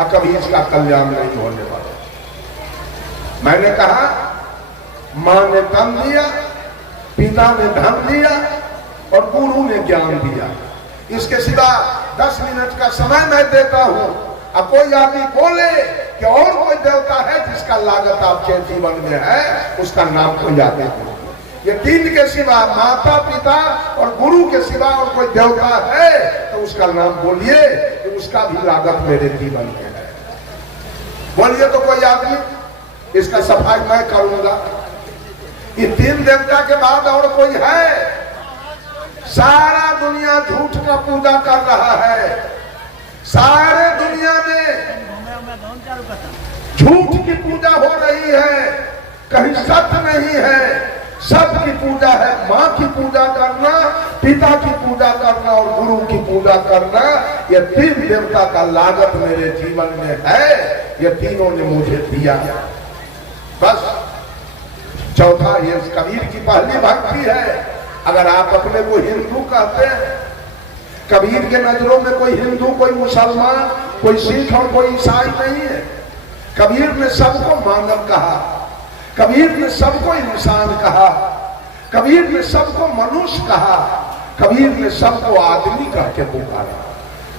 और कभी इसका कल्याण नहीं होने वाला। मैंने कहा मां ने तन दिया, पिता ने धन दिया और गुरु ने ज्ञान दिया। इसके सिवा 10 मिनट का समय मैं देता हूं। अब कोई आदमी बोले कि और कोई देवता है जिसका लागत आपके जीवन में है, उसका नाम कोई आदमी बोले। ये तीन के सिवा, माता पिता और गुरु के सिवा और कोई देवता है तो उसका नाम बोलिए कि उसका भी लागत मेरे जीवन में है। बोलिए तो कोई आदमी, इसका सफाई मैं करूंगा। ये तीन देवता के बाद और कोई है? सारा दुनिया झूठ का पूजा कर रहा है। सारे दुनिया में झूठ की पूजा हो रही है, कहीं सत्य नहीं है। सबकी पूजा है, माँ की पूजा करना, पिता की पूजा करना और गुरु की पूजा करना। ये तीन देवता का लागत मेरे जीवन में है, ये तीनों ने मुझे दिया। बस चौथा ये कबीर की पहली भक्ति है। अगर आप अपने को हिंदू कहते हैं, कबीर के नजरों में कोई हिंदू, कोई मुसलमान, कोई सिख और कोई ईसाई नहीं है। कबीर ने सबको मानव कहा, कबीर ने सबको इंसान कहा, कबीर ने सबको मनुष्य कहा, कबीर ने सबको आदमी कह के पुकारा।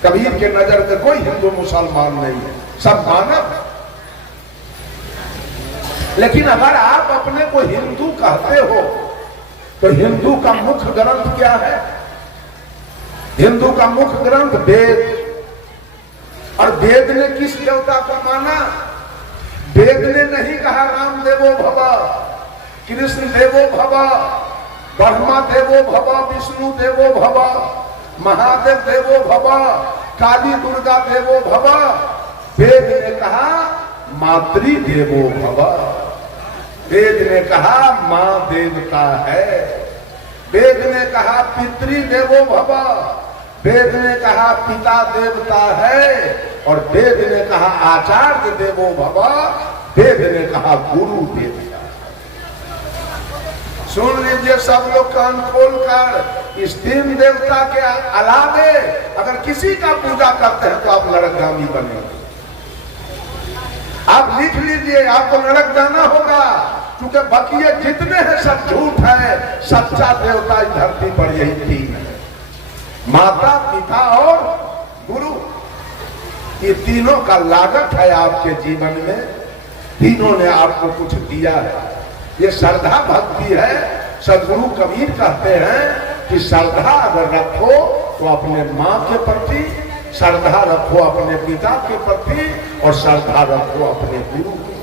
कबीर के नजर में कोई हिंदू मुसलमान नहीं है, सब मानव। लेकिन अगर आप अपने को हिंदू कहते हो तो हिंदू का मुख्य ग्रंथ क्या है? हिंदू का मुख्य ग्रंथ वेद। और वेद ने किस देवता को माना? वेद ने नहीं कहा राम देवो भव, कृष्ण देवो भव, ब्रह्मा देवो भव, विष्णु देवो भव, महादेव देवो भव, काली दुर्गा देवो भव। वेद ने कहा मातृ देवो भव। वेद ने कहा मां देवता है। वेद ने कहा पितृ देवो भव। वेद ने कहा पिता देवता है। और वेद ने कहा आचार्य देवो भव। वेद ने कहा गुरु देवता। सुन लीजिए सब लोग कान खोल कर, इस तीन देवता के अलावे अगर किसी का पूजा करते हैं तो आप नरकगामी बनेंगे। आप लिख लीजिए, आपको नरक जाना होगा, क्योंकि बकिए जितने हैं सब झूठ है। सच्चा देवता इस धरती पर यही तीन है, माता पिता और गुरु। ये तीनों का लागत है आपके जीवन में। तीनों ने आपको कुछ दिया है। ये श्रद्धा भक्ति है। सदगुरु कबीर कहते हैं कि श्रद्धा अगर रखो तो अपने माँ के प्रति, श्रद्धा रखो अपने पिता के प्रति और श्रद्धा रखो अपने गुरु के,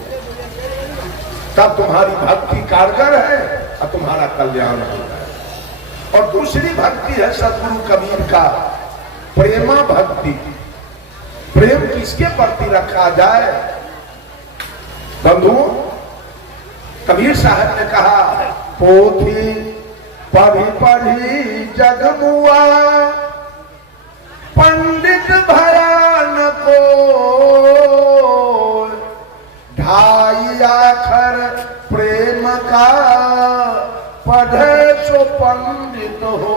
तब तुम्हारी भक्ति कारगर है और तुम्हारा कल्याण होगा। और दूसरी भक्ति है सदगुरु कबीर का प्रेमा भक्ति। प्रेम किसके प्रति रखा जाए? बंधुओं, कबीर साहब ने कहा पोथी पढ़ी पढ़ी जगमुआ, पंडित भयान को ढाई आखर प्रेम का, पढ़े सो पंडित हो।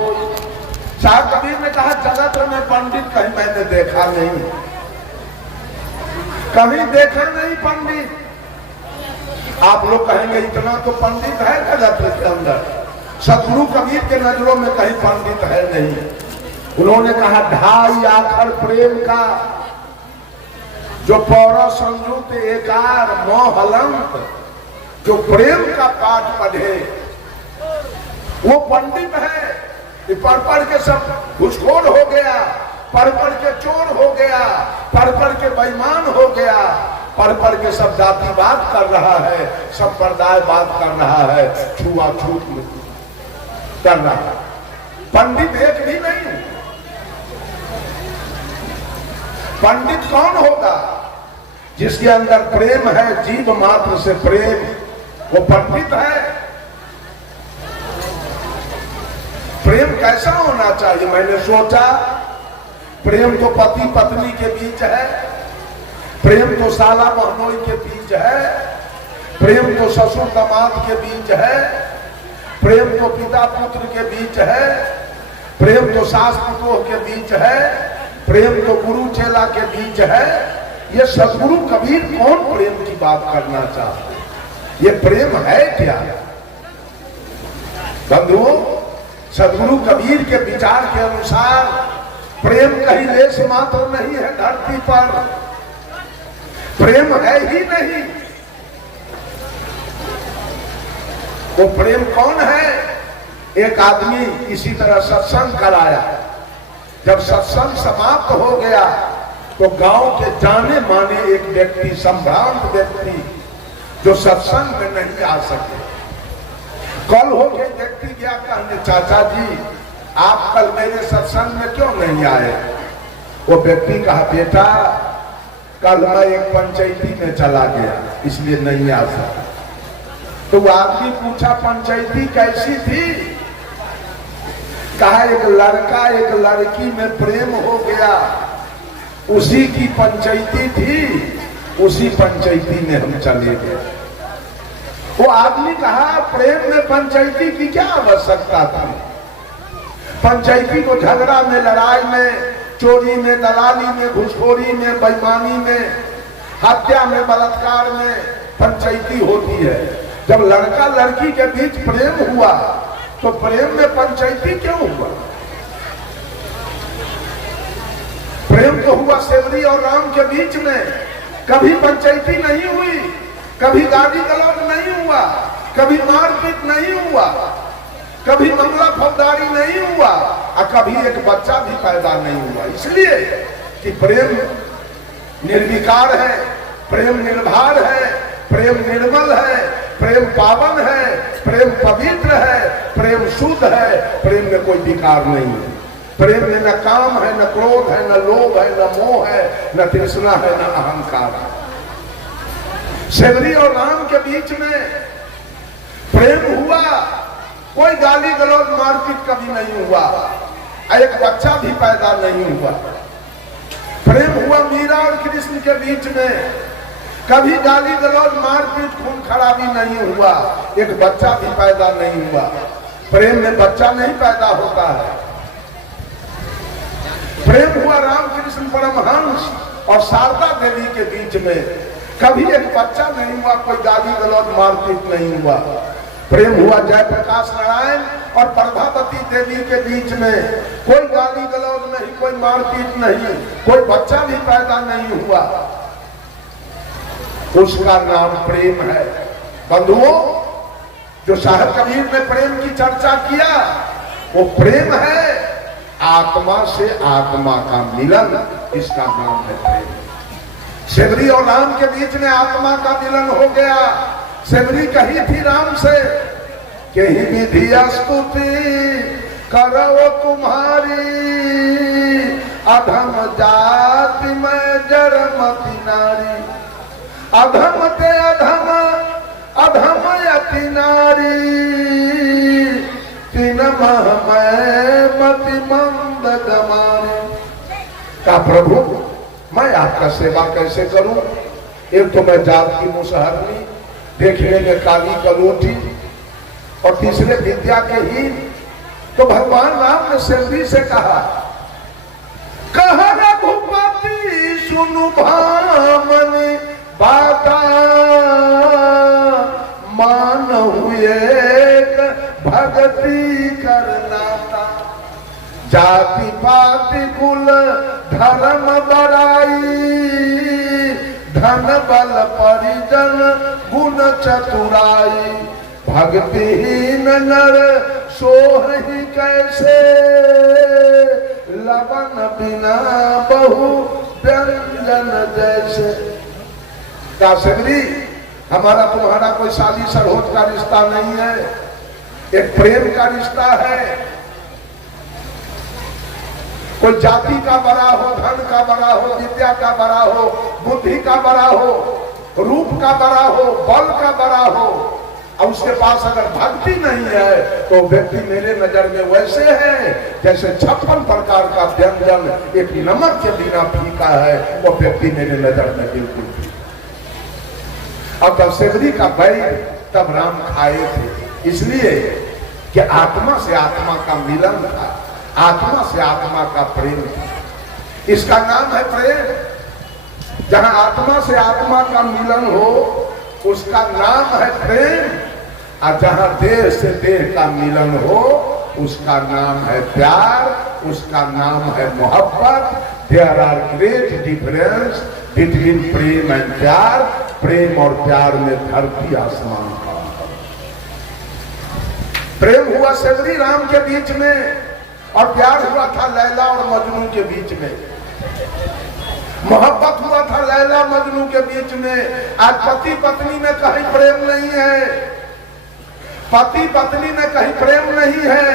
शाह कबीर ने कहा जगत में पंडित कहीं मैंने देखा नहीं, कभी देखा नहीं पंडित। आप लोग कहेंगे इतना तो पंडित है जगत के अंदर। सदगुरु कबीर के नजरों में कहीं पंडित है नहीं। उन्होंने कहा ढाई आखर प्रेम का, जो पौरा संयुक्त एकार मोहलंत, जो प्रेम का पाठ पढ़े वो पंडित है। पढ़ पढ़ के सब घुसखोर हो गया, पढ़ पढ़ के चोर हो गया, पढ़ पढ़ के बेईमान हो गया, पढ़ पढ़ के सब जातिवाद कर रहा है, संप्रदायवाद कर रहा है, छुआछूत कर रहा है। पंडित एक भी नहीं। पंडित कौन होगा? जिसके अंदर प्रेम है, जीव मात्र से प्रेम, वो पंडित है। प्रेम कैसा होना चाहिए? मैंने सोचा प्रेम तो पति पत्नी के बीच है, प्रेम तो साला बहनोई के बीच है, प्रेम तो ससुर दामाद के बीच है, प्रेम तो पिता पुत्र के बीच है, प्रेम तो सास पुतोह के बीच है, प्रेम तो गुरु चेला के बीच है। ये सदगुरु कबीर कौन प्रेम की बात करना चाहते हैं? ये प्रेम है क्या? बंधुओं, सदगुरु कबीर के विचार के अनुसार प्रेम कहीं लेश मात्र नहीं है धरती पर, प्रेम है ही नहीं। वो प्रेम कौन है? एक आदमी इसी तरह सत्संग कराया, जब सत्संग समाप्त हो गया तो गांव के जाने माने एक व्यक्ति, संभ्रांत व्यक्ति जो सत्संग में नहीं आ सके, कल हो के व्यक्ति गया कहने, चाचा जी आप कल मेरे सत्संग में क्यों नहीं आए? वो व्यक्ति कहा, बेटा कल मैं एक पंचायती में चला गया इसलिए नहीं आ सका। तो वो आदमी पूछा, पंचायती कैसी थी? कहा, एक लड़का एक लड़की में प्रेम हो गया, उसी की पंचायती थी, उसी पंचायती में हम चले गए। वो आदमी कहा, प्रेम में पंचायती की क्या आवश्यकता थी? पंचायती को झगड़ा में, लड़ाई में, चोरी में, दलाली में, घुसखोरी में, बेईमानी में, हत्या में, बलात्कार में पंचायती होती है। जब लड़का लड़की के बीच प्रेम हुआ तो प्रेम में पंचायती क्यों हुआ? प्रेम तो हुआ सेवरी और राम के बीच में, कभी पंचायती नहीं हुई, कभी गाली गलौज नहीं हुआ, कभी मारपीट नहीं हुआ, कभी मामला फौजदारी नहीं हुआ, और कभी एक बच्चा भी पैदा नहीं हुआ। इसलिए कि प्रेम निर्विकार है, प्रेम निर्भर है, प्रेम निर्मल है, प्रेम पावन है, प्रेम पवित्र है, प्रेम शुद्ध है, प्रेम में कोई विकार नहीं है। प्रेम में न काम है, न क्रोध है, न लोभ है, न मोह है, न तृष्णा है, न अहंकार है। सेवरी और राम के बीच में प्रेम हुआ, कोई गाली गलौज मारपीट कभी नहीं हुआ, एक बच्चा भी पैदा नहीं हुआ। प्रेम हुआ मीरा और कृष्ण के बीच में, कभी गाली गलौज मारपीट खून खराबी नहीं हुआ, एक बच्चा भी पैदा नहीं हुआ। प्रेम में बच्चा नहीं पैदा होता है। प्रेम हुआ राम कृष्ण परमहंस और शारदा देवी के बीच में, कभी एक बच्चा नहीं हुआ, कोई गाली गलौज मारपीट नहीं हुआ। प्रेम हुआ जयप्रकाश नारायण और प्रभावती देवी के बीच में, कोई गाली गलौज नहीं, कोई मारपीट नहीं, कोई बच्चा भी पैदा नहीं हुआ। उसका नाम प्रेम है। बंधुओं, जो साहब कबीर ने प्रेम की चर्चा किया वो प्रेम है, आत्मा से आत्मा का मिलन, इसका नाम है प्रेम। सेवरी और राम के बीच में आत्मा का मिलन हो गया। सेवरी कही थी राम से कि ही विधि स्तुति करो तुम्हारी, अधम जाति में जरमती नारी, अधम ते अधम अधम यति नारी, तीन मह मैं मति मंद गमारी। का प्रभु मैं आपका सेवा कैसे करूं? एक तो मैं जात की मुसहरनी, देखने में काली कलोटी, और तीसरे विद्या के हीन। तो भगवान राम ने सेवरी से कहा, कह रघुपति सुनु भामनी बाता, मान हुए भगति करनाता, जाति पाति कुल धर्म बड़ाई, धन बल परिजन गुण चतुराई, भक्तिहीन नर सोहि कैसे, लवन बिना बहु व्यंजन जैसे। क्या सेवरी, हमारा तुम्हारा कोई शादी सरोज का रिश्ता नहीं है, एक प्रेम का रिश्ता है। कोई जाति का बड़ा हो, धन का बड़ा हो, विद्या का बड़ा हो, बुद्धि का बड़ा हो, रूप का बड़ा हो, बल का बड़ा हो, और उसके पास अगर भक्ति नहीं है तो व्यक्ति मेरे नजर में वैसे है जैसे 56 प्रकार का व्यंजन एक नमक के बिना फीका है, वो व्यक्ति मेरे नजर में बिल्कुल फीका। और तब सेवरी का बैर तब राम खाए थे, इसलिए कि आत्मा से आत्मा का मिलन था, आत्मा से आत्मा का प्रेम था। इसका नाम है प्रेम। जहां आत्मा से आत्मा का मिलन हो उसका नाम है प्रेम, और जहां देह से देह का मिलन हो उसका नाम है प्यार, उसका नाम है मोहब्बत। There are great difference between prem and pyaar. प्रेम और प्यार में धरती आसमान का। प्रेम हुआ श्री राम के बीच में और प्यार हुआ था लैला और मजनू के बीच में। मोहब्बत हुआ था लैला मजनू के बीच में। आज पति पत्नी में कहीं प्रेम नहीं है, पति पत्नी में कहीं प्रेम नहीं है,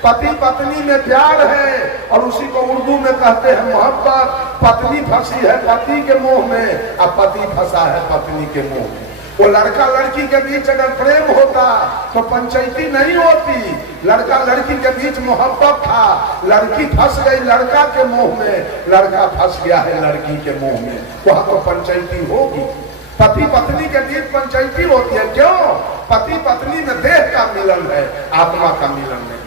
पति पत्नी में प्यार है और उसी को उर्दू में कहते हैं मोहब्बत। पत्नी फंसी है पति के मोह में और पति फंसा है पत्नी के मोह में। वो लड़का लड़की के बीच अगर प्रेम होता तो पंचायती नहीं होती। लड़का लड़की के बीच मोहब्बत था, लड़की फंस गई लड़का के मोह में, लड़का फंस गया है लड़की के मोह में, वहां तो पंचायती होगी। पति पत्नी के बीच पंचायती होती है, क्यों? पति पत्नी में देह का मिलन है, आत्मा का मिलन नहीं।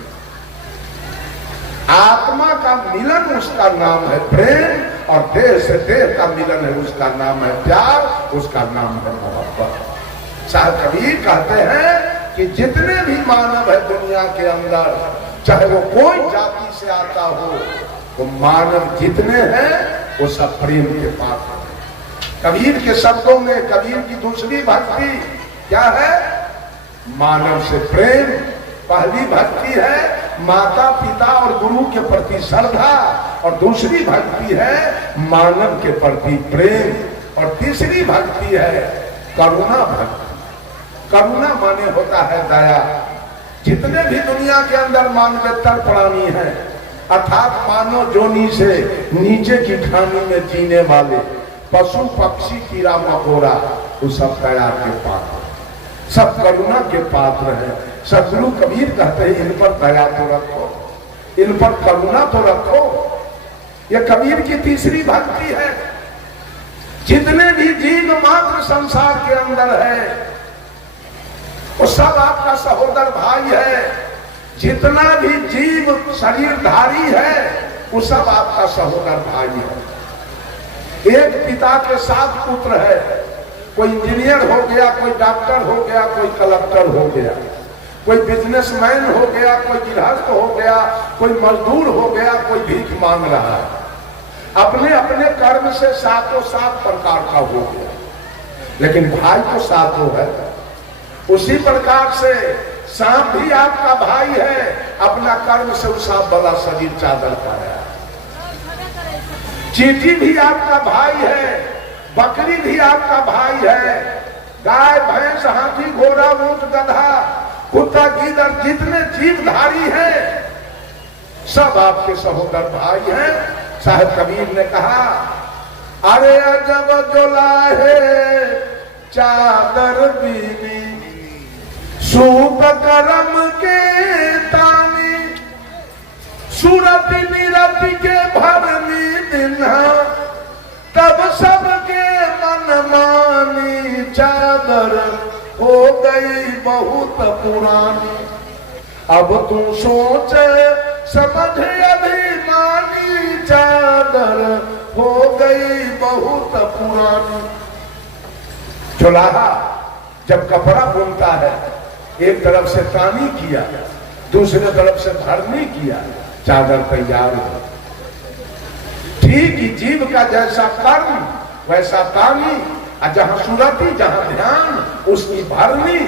आत्मा का मिलन उसका नाम है प्रेम, और देह से देह का मिलन है उसका नाम है प्यार, उसका नाम है मोहब्बत। साहब कबीर कहते हैं कि जितने भी मानव है दुनिया के अंदर, चाहे वो कोई जाति से आता हो, वो मानव जितने हैं वो सब प्रेम के पात्र हैं। कबीर के शब्दों में कबीर की दूसरी भक्ति क्या है? मानव से प्रेम। पहली भक्ति है माता पिता और गुरु के प्रति श्रद्धा, और दूसरी भक्ति है मानव के प्रति प्रेम, और तीसरी भक्ति है करुणा भक्ति। करुणा माने होता है दया। जितने भी दुनिया के अंदर मानवेतर प्राणी हैं, अर्थात मानव जोनी से नीचे की खानी में जीने वाले पशु पक्षी कीड़ा मकोड़ा, वो सब दया के पात्र, सब करुणा के पात्र हैं। सदगुरु कबीर कहते हैं इन पर दया तो रखो, इन पर करुणा तो रखो। यह कबीर की तीसरी भक्ति है। जितने भी जीव मात्र संसार के अंदर है वो सब आपका सहोदर भाई है। जितना भी जीव शरीरधारी है वो सब आपका सहोदर भाई है। एक पिता के 7 पुत्र है, कोई इंजीनियर हो गया, कोई डॉक्टर हो गया, कोई कलेक्टर हो गया, कोई बिजनेसमैन हो गया, कोई गृहस्थ हो गया, कोई मजदूर हो गया, कोई भीख मांग रहा है। अपने अपने कर्म से 7 प्रकार का हो गया, लेकिन भाई तो 7 है। उसी प्रकार से सांप भी आपका भाई है, अपना कर्म से उस सांप वाला शरीर चादर पाया। चींटी भी आपका भाई है, बकरी भी आपका भाई है, गाय भैंस हाथी घोड़ा ऊंट गधा कुत्ता गीदड़ जितने जीवधारी हैं सब आपके सहोदर भाई हैं। साहब कबीर ने कहा, अरे अजब जोला है चादर बीनी सूप करम के तानी, सूरत निरत के भरनी दिन्हा तब सबके मन मानी, चादर हो गई बहुत पुरानी, अब तू सोच समझ अभिमानी, चादर हो गई बहुत पुरानी। चुलाहा जब कपड़ा बुनता है, एक तरफ से तानी किया, दूसरे तरफ से भरनी किया, चादर तैयार हो। ठीक ही जीव का जैसा कर्म वैसा तानी, और जहां सूरती जहां ध्यान उसकी भरनी,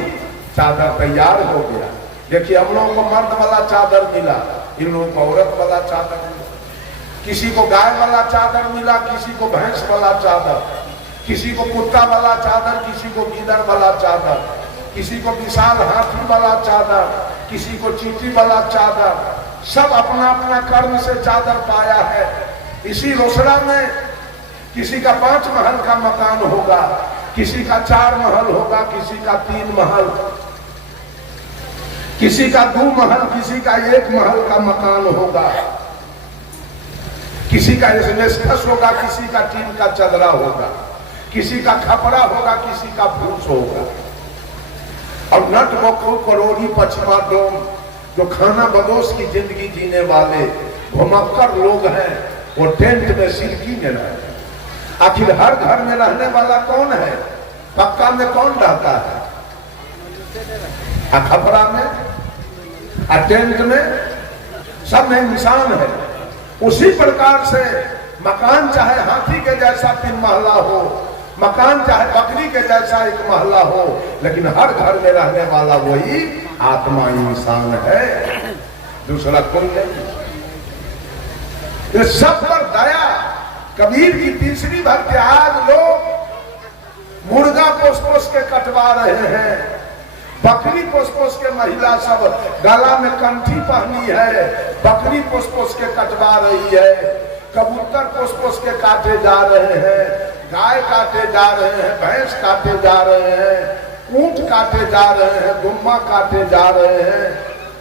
चादर तैयार हो गया। देखिए हम लोगों को मर्द वाला चादर मिला, इन लोगों को औरत वाला चादर मिला, किसी को गाय वाला चादर मिला, किसी को भैंस वाला चादर, किसी को कुत्ता वाला चादर, किसी को गीदड़ वाला चादर, किसी को विशाल हाथी वाला चादर, किसी को चींटी वाला चादर। सब अपना अपना कर्म से चादर पाया है। इसी रोसड़ा में किसी का 5 महल का मकान होगा, किसी का 4 महल होगा, किसी का 3 महल, किसी का 2 महल, किसी का 1 महल का मकान होगा, किसी का एस्बेस्टस होगा, किसी का टीन का चदरा होगा, किसी का खपरा होगा, किसी का फूस होगा। और नट बखू करोड़ी पछमा डोम जो खाना बदोश की जिंदगी जीने वाले घुमक्कर लोग हैं, वो टेंट में सिरकी में रहते। आखिर हर घर में रहने वाला कौन है? पक्का में कौन रहता है? खपरा में, टेंट में, सब में इंसान है। उसी प्रकार से मकान चाहे हाथी के जैसा 3 महला हो, मकान चाहे बकरी के जैसा 1 महला हो, लेकिन हर घर में रहने वाला वही आत्मा इंसान है, दूसरा कोई नहीं। सब पर दया। कबीर की तीसरी भक्ति। आज लोग मुर्गा पोस पोस के कटवा रहे हैं, बकरी पोस पोस के महिला सब गला में कंठी पहनी है, बकरी पोस पोस के कटवा रही है, कबूतर पोस पोस के काटे जा रहे हैं, गाय काटे जा रहे हैं, भैंस काटे जा रहे हैं, ऊंट काटे जा रहे हैं, गुम्मा काटे जा रहे हैं।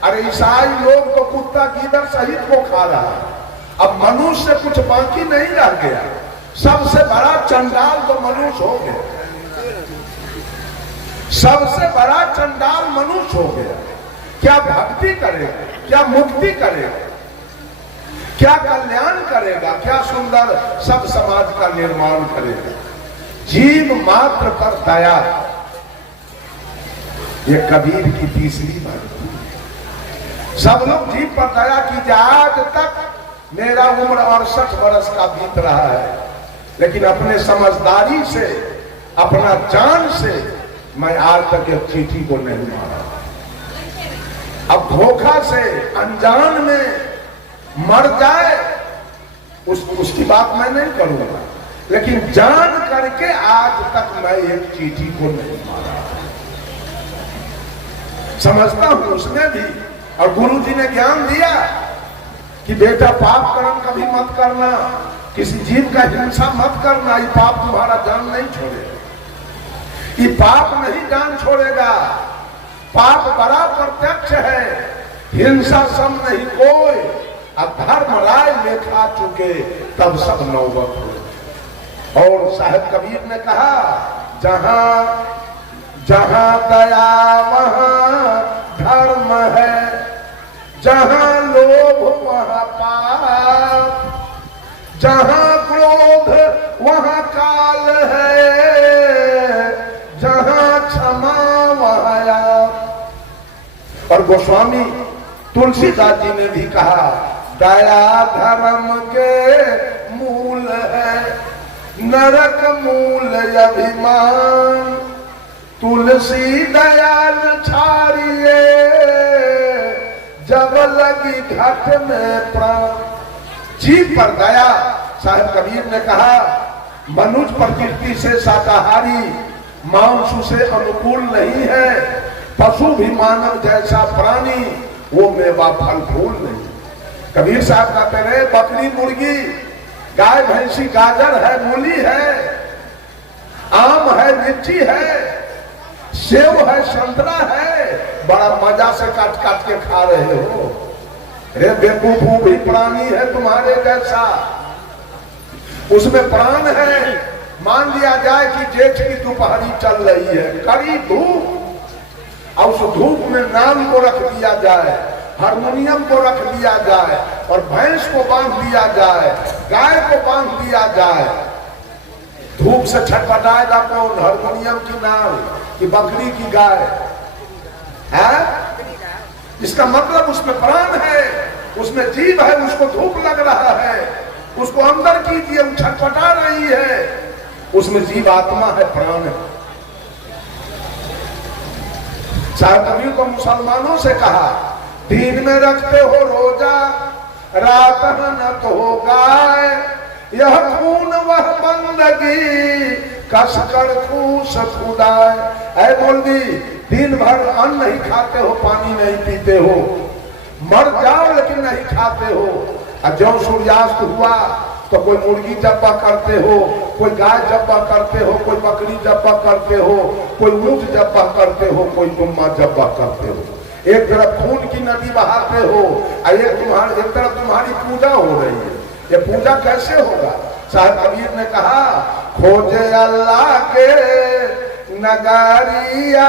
अरे ईसाई लोग तो कुत्ता गीदड़ सहित को खा रहा है। अब मनुष्य कुछ बाकी नहीं रह गया। सबसे बड़ा चंडाल तो मनुष्य हो गया, सबसे बड़ा चंडाल मनुष्य हो गया। क्या भक्ति करेगा, क्या मुक्ति करेगा, क्या कल्याण करेगा, क्या सुंदर सब समाज का निर्माण करेगा? जीव मात्र पर दया, ये कबीर की तीसरी भक्ति। सब लोग जीव पर दया कीजिए। आज तक मेरा उम्र 68 वर्ष का बीत रहा है, लेकिन अपने समझदारी से, अपना जान से मैं आज तक एक चींटी को नहीं मारा। अब धोखा से अनजान में मर जाए उसकी बात मैं नहीं करूंगा, लेकिन जान करके आज तक मैं एक चींटी को नहीं मारा। समझता हूं उसमें भी। और गुरु जी ने ज्ञान दिया कि बेटा पाप कर्म कभी मत करना, किसी जीव का हिंसा मत करना, ये पाप तुम्हारा जान नहीं छोड़ेगा, ये पाप नहीं जान छोड़ेगा। पाप बड़ा प्रत्यक्ष है, हिंसा सम नहीं कोई। अब धर्म राय लेखा चुके तब सब नौबत हो। और साहब कबीर ने कहा, जहां जहां दया वहां धर्म है, जहां लोभ वहां पाप, जहां क्रोध वहां काल है, जहां क्षमा वहां आप। और गोस्वामी तुलसीदास जी ने भी कहा, दया धर्म के मूल है, नरक मूल अभिमान, तुलसी दयाल छाड़िए, जब लगी घट में प्राण। जीव पर दया। साहब कबीर ने कहा, मनुष्य प्रकृति से शाकाहारी, मांसु से अनुकूल नहीं है, पशु भी मानव जैसा प्राणी, वो मेवा फल फूल नहीं। कबीर साहब कहते रहे, बकरी मुर्गी, गाय भैंसी, गाजर है, मूली है, आम है, लीची है, सेव है, संतरा है, बड़ा मजा से काट काट के खा रहे हो। रे बेवकूफ भी प्राणी है तुम्हारे जैसा, उसमें प्राण है। मान लिया जाए कि जेठ की दोपहरी चल रही है, कड़ी धूप, और उस धूप में नाम को रख दिया जाए, हारमोनियम को रख दिया जाए, और भैंस को बांध दिया जाए, गाय को बांध दिया जाए। धूप से छटपटाएगा कौन? हारमोनियम की नाल कि बकरी की गाय है? इसका मतलब उसमें प्राण है, उसमें जीव है, उसको धूप लग रहा है, उसको अंदर कीजिए, वो छटपटा रही है, उसमें जीव आत्मा है, प्राण है। साहब कबीर को मुसलमानों से कहा, दिन में रखते हो रोजा, रात न तो हो गाय, यह खून वह बंदगी, कसकर खूस खुदाए। ऐ मौलवी, दिन भर अन्न नहीं खाते हो, पानी नहीं पीते हो, मर जाओ लेकिन नहीं खाते हो। और जब सूर्यास्त हुआ तो कोई मुर्गी जब्बा करते हो, कोई गाय जब्बा करते हो, कोई बकरी जब्बा करते हो, कोई ऊंट जब्बा करते हो, कोई गुम्मा जब्बा करते हो। एक तरफ खून की नदी बहाते हो और एक तरफ तुम्हारी पूजा हो रही है। ये पूजा कैसे होगा? साहब कबीर ने कहा, खोजे अल्लाह के नगारिया,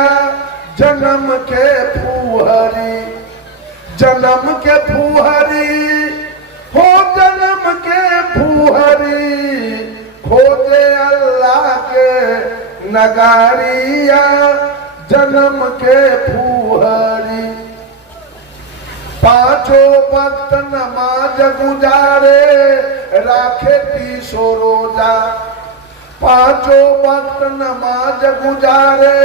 जन्म के फूहरी, जन्म के फूहरी हो, जन्म के फूहरी, खोजे नगारिया जन्म के फूहरी। पांचों वक्त नमाज गुजारे राखे 30 रोजा। पांचों वक्त नमाज गुजारे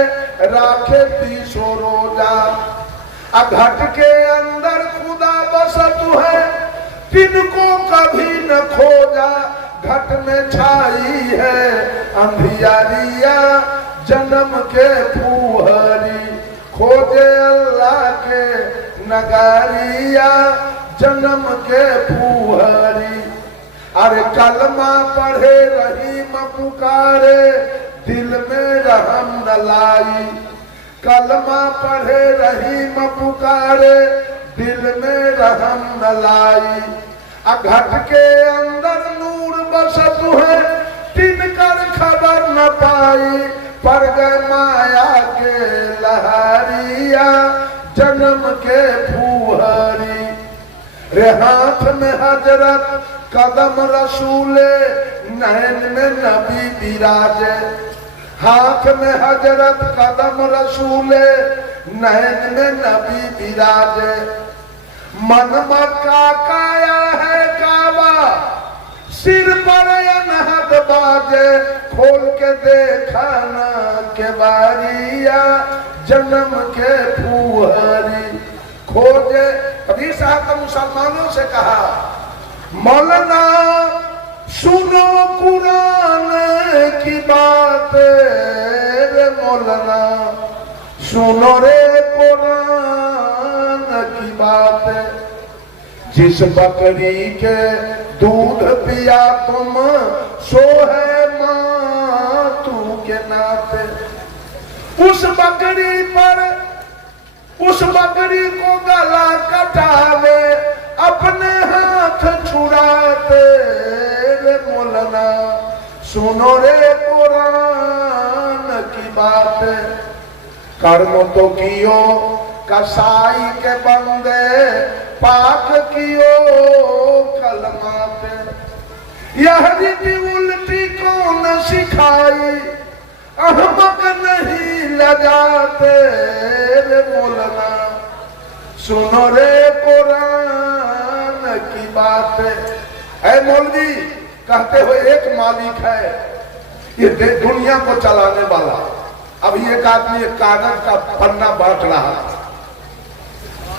राखे 30 रोजा। घट के अंदर खुदा बसत है तिनको कभी न खोजा। घट में छाई है अंधियारिया जन्म के फूहरी। खोजे अल्लाह के नगारिया जन्म के फूहरी। अरे कलमा पढ़े रहीम पुकारे दिल में रहम न लाई। कलमा पढ़े रहीम पुकारे दिल में रहम न लाई। घट के अंदर नूर बसत है तिनकर खबर न पाई। पर गए माया के लहरिया जन्म के फूहरी। रे हाथ में हजरत कदम रसूले नैन में नबी विराजे। हाथ में हजरत कदम रसूले नैन में नबी विराजे। मन मक्का काया है काबा सिर पर अनहद बाजे। खोल के देखा ना के बारिया जन्म के फूहरी। खोजे कबीर साहब ने मुसलमानों से कहा मौलाना सुनो कुरान की बात रे मौलाना सुनो रे कुरान की बात। जिस बकरी के दूध पिया तुम सो है मातू के नाते। उस बकरी पर उस बकरी को गला कटावे अपने हाथ छुड़ाते रे मौलाना सुनो रे कुरान की बात। कर्म तो कियो कसाई के बंदे पाक कियो कलमा पे। यह रीति उल्टी कौन सिखाई अहमक नहीं लगाते रे मौलाना सुनो रे कुरान की बात। ऐ मौलवी कहते हुए एक मालिक है ये दुनिया को चलाने वाला। अभी एक आदमी एक कागज का पन्ना बांट रहा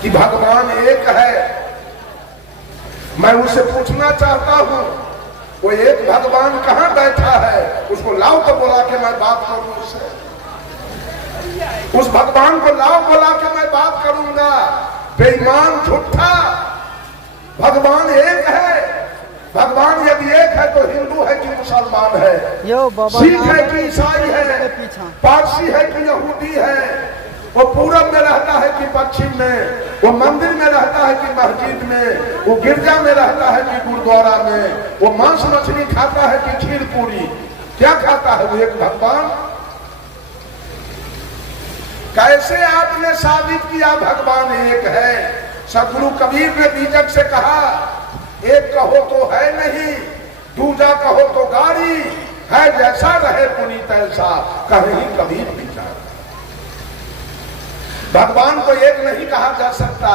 कि भगवान एक है। मैं उसे पूछना चाहता हूं वो एक भगवान कहां बैठा है उसको लाओ तो बोला के मैं बात करूं उससे। उस भगवान को लाओ बोला के मैं बात करूंगा। बेईमान झूठा भगवान एक है। भगवान यदि एक है तो हिंदू है कि मुसलमान है, सिख है कि ईसाई है, पारसी है कि यहूदी है, वो पूरब में रहता है कि पश्चिम में, वो मंदिर में रहता है कि मस्जिद में, वो गिरजा में रहता है कि गुरुद्वारा में, वो मांस मछली खाता है कि खीर पूरी, क्या खाता है वो एक भगवान। कैसे आपने साबित किया भगवान एक है। सदगुरु कबीर ने बीजक से कहा एक कहो तो है नहीं, दूजा कहो तो गाड़ी है, जैसा रहे पुनीत ऐसा कहीं कबीर विचार। भगवान को एक नहीं कहा जा सकता,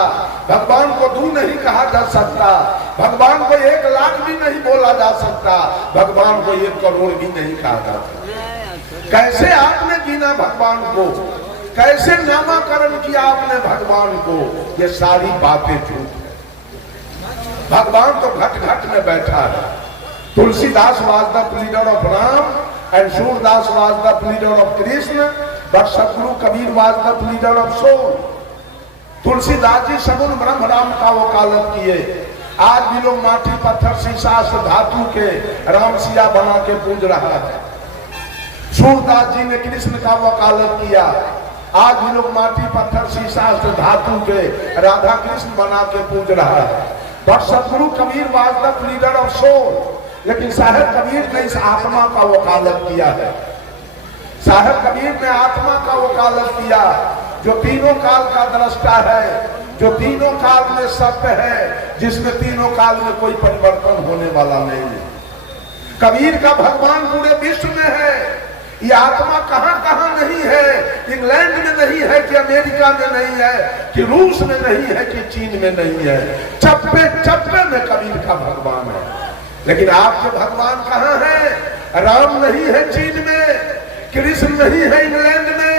भगवान को दो नहीं कहा जा सकता, भगवान को 1 लाख भी नहीं बोला जा सकता, भगवान को 1 करोड़ भी नहीं कहा जा सकता। कैसे आपने गिना भगवान को, कैसे नामाकरण किया आपने भगवान को, ये सारी बातें झूठ है। भगवान तो घट घट में बैठा है। Tulsidas was the leader of Ram and Surdas was the leader of Krishna, but Satguru Kabir was the leader of soul. Tulsidas ji सगुन ब्रह्म राम का वकालत किए। आज भी लोग माटी पत्थर शीशा धातु के राम सिया बना के पूज रहा है। सूरदास जी ने कृष्ण का वकालत किया। आज भी लोग माटी पत्थर शीशा धातु के राधा कृष्ण बना के पूज रहा है। But Satguru Kabir was the leader of soul. लेकिन साहेब कबीर ने इस आत्मा का वकालत किया है। साहेब कबीर ने आत्मा का वकालत किया जो तीनों काल का दृष्टा है, जो तीनों काल में सत्य है, जिसमें तीनों काल में कोई परिवर्तन होने वाला नहीं है। कबीर का भगवान पूरे विश्व में है, ये आत्मा कहां कहां नहीं है। इंग्लैंड में नहीं है कि अमेरिका में नहीं है कि रूस में नहीं है कि चीन में नहीं है, चप्पे चप्पे में कबीर का भगवान है। लेकिन आपके भगवान कहां है? राम नहीं है चीन में, कृष्ण नहीं है इंग्लैंड में,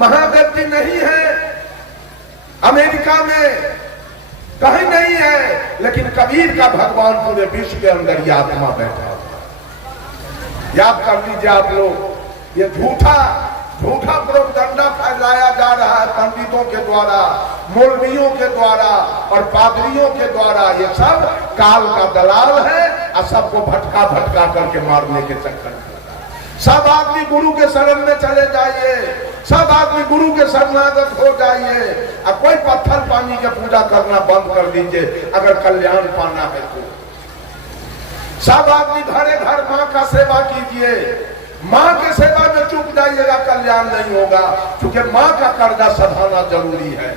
महादेव जी नहीं है अमेरिका में, कहीं नहीं है। लेकिन कबीर का भगवान पूरे विश्व के अंदर ये आत्मा बैठा है। याद कर लीजिए आप लोग, ये झूठा प्रोपगंडा फैलाया जा रहा है पंडितों के द्वारा, मौलवियों के द्वारा और पादरियों के द्वारा। ये सब काल का दलाल है और सबको भटका भटका करके मारने के चक्कर में। सब आदमी गुरु के शरण में चले जाइए, सब आदमी गुरु के शरणागत हो जाइए और कोई पत्थर पानी के पूजा करना बंद कर दीजिए अगर कल्याण पाना है तो। सब आदमी घरे घर माँ का सेवा कीजिए, माँ के सेवा में चूक जाइएगा कल्याण नहीं होगा, क्योंकि माँ का कर्जा सधाना जरूरी है।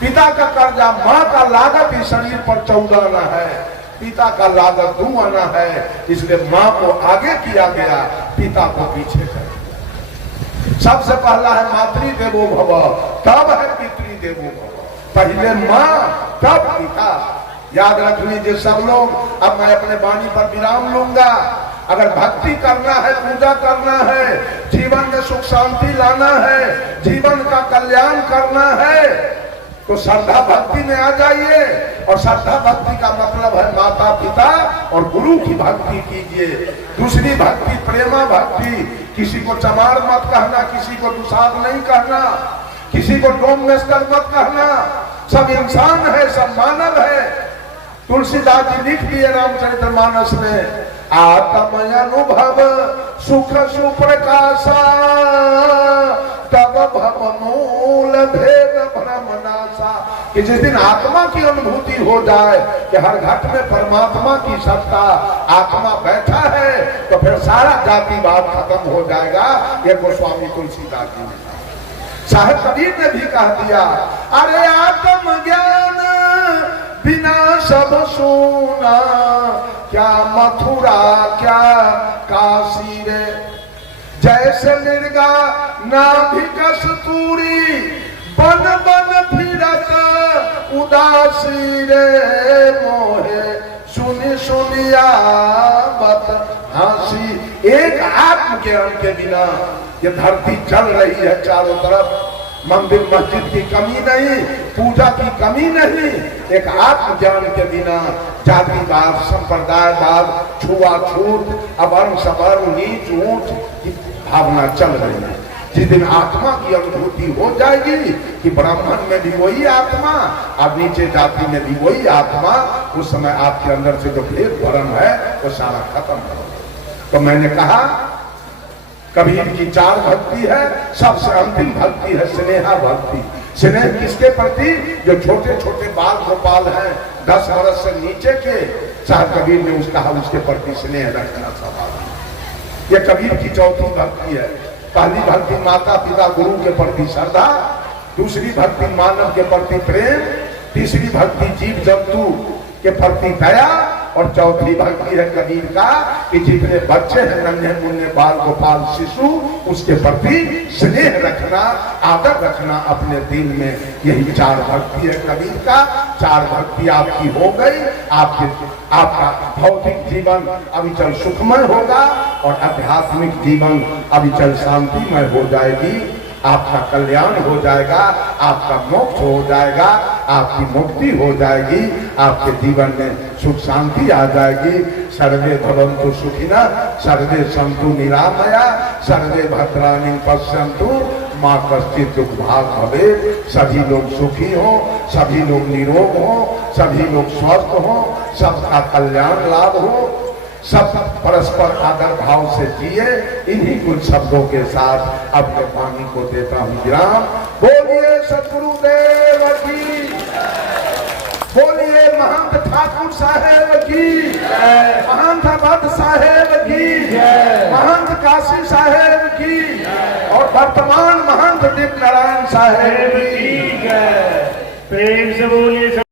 पिता का कर्जा, माँ का लागत इस शरीर पर 14 आना है, पिता का लागत 2 आना है। इसलिए माँ को आगे किया गया, पिता को पीछे कर। सबसे पहला है मातृ देवो भव, तब है पितृ देवो भव। पहले माँ तब पिता। याद रख लीजिए सब लोग। अब मैं अपने वाणी पर विराम लूंगा। अगर भक्ति करना है, पूजा करना है, जीवन में सुख शांति लाना है, जीवन का कल्याण करना है, तो श्रद्धा भक्ति में आ जाइए। और श्रद्धा भक्ति का मतलब है माता पिता और गुरु की भक्ति कीजिए। दूसरी भक्ति प्रेमा भक्ति। किसी को चमार मत कहना, किसी को दुसाध नहीं कहना, किसी को डोममेस्टर मत कहना। सब इंसान है, सब मानव है। तुलसीदास जी लिख दिए रामचरितमानस में, आत्म अनुभव सुख सुप्रकाशा तब भव मूल भेद भ्रम नाशा। कि जिस दिन आत्मा की अनुभूति हो जाए कि हर घट में परमात्मा की सत्ता, आत्मा बैठा है, तो फिर सारा जातिवाद खत्म हो जाएगा। ये गोस्वामी तुलसीदास जी ने कहा। साहिब कबीर ने भी कह दिया, अरे आत्म ज्ञान बिना सब सोना, क्या मथुरा क्या काशी रे। जैसे मिर्गा नाभि कस्तूरी, बन बन फिरत उदासी रे। मोहे सुनी सुनिया बत हंसी। एक आत्मज्ञान के बिना ये धरती चल रही है चारों तरफ। मंदिर मस्जिद की कमी नहीं, पूजा की कमी नहीं। एक आत्मज्ञान के बिना जातिवाद, संप्रदायवाद, छुआछूत, अवर्ण सवर्ण, नीच ऊंच की भावना चल रही है। जिस दिन आत्मा की अनुभूति हो जाएगी कि ब्राह्मण में भी वही आत्मा और नीचे जाति में भी वही आत्मा, उस समय आपके अंदर से जो भेद भरम है वो सारा खत्म हो। तो मैंने कहा कबीर की 4 भक्ति है। सबसे अंतिम भक्ति है स्नेहा भक्ति। स्नेह किसके प्रति? जो छोटे छोटे बाल गोपाल हैं, 10 वर्ष से नीचे के। साहब कबीर ने उसके प्रति स्नेह रखना स्वाभाविक। ये कबीर की 4थी भक्ति है। पहली भक्ति माता पिता गुरु के प्रति श्रद्धा, दूसरी भक्ति मानव के प्रति प्रेम, तीसरी भक्ति जीव जंतु के प्रति दया, और चौथी भक्ति है कबीर का कि जितने बच्चे हैं, नन्हे मुन्ने बाल गोपाल शिशु, उसके प्रति स्नेह रखना, आदर रखना अपने दिल में। यही 4 भक्ति है कबीर का। 4 भक्ति आपकी हो गई, आपका भौतिक जीवन अविचल सुखमय होगा और आध्यात्मिक जीवन अविचल शांतिमय हो जाएगी। आपका कल्याण हो जाएगा, आपका मोक्ष हो जाएगा, आपकी मुक्ति हो जाएगी, आपके जीवन में सुख शांति आ जाएगी। सर्वे भवन्तु सुखिनः, सर्वे सन्तु निरामया, सर्वे भद्राणि पश्यन्तु मां कश्चित् दुःखभाग् भवेत्। सभी लोग सुखी हो, सभी लोग निरोग हो, सभी लोग स्वस्थ हो, सबका कल्याण लाभ हो, सब परस्पर आदर भाव से जिए। इन्हीं कुछ शब्दों के साथ अपने वाणी को देता हूं विराम। बोलिए सतगुरुदेव की, बोलिए महंत ठाकुर साहेब की, महंत अवध साहेब की, महंत काशी साहेब की, और वर्तमान महंत दीप नारायण साहेब की। प्रेम से बोलिए।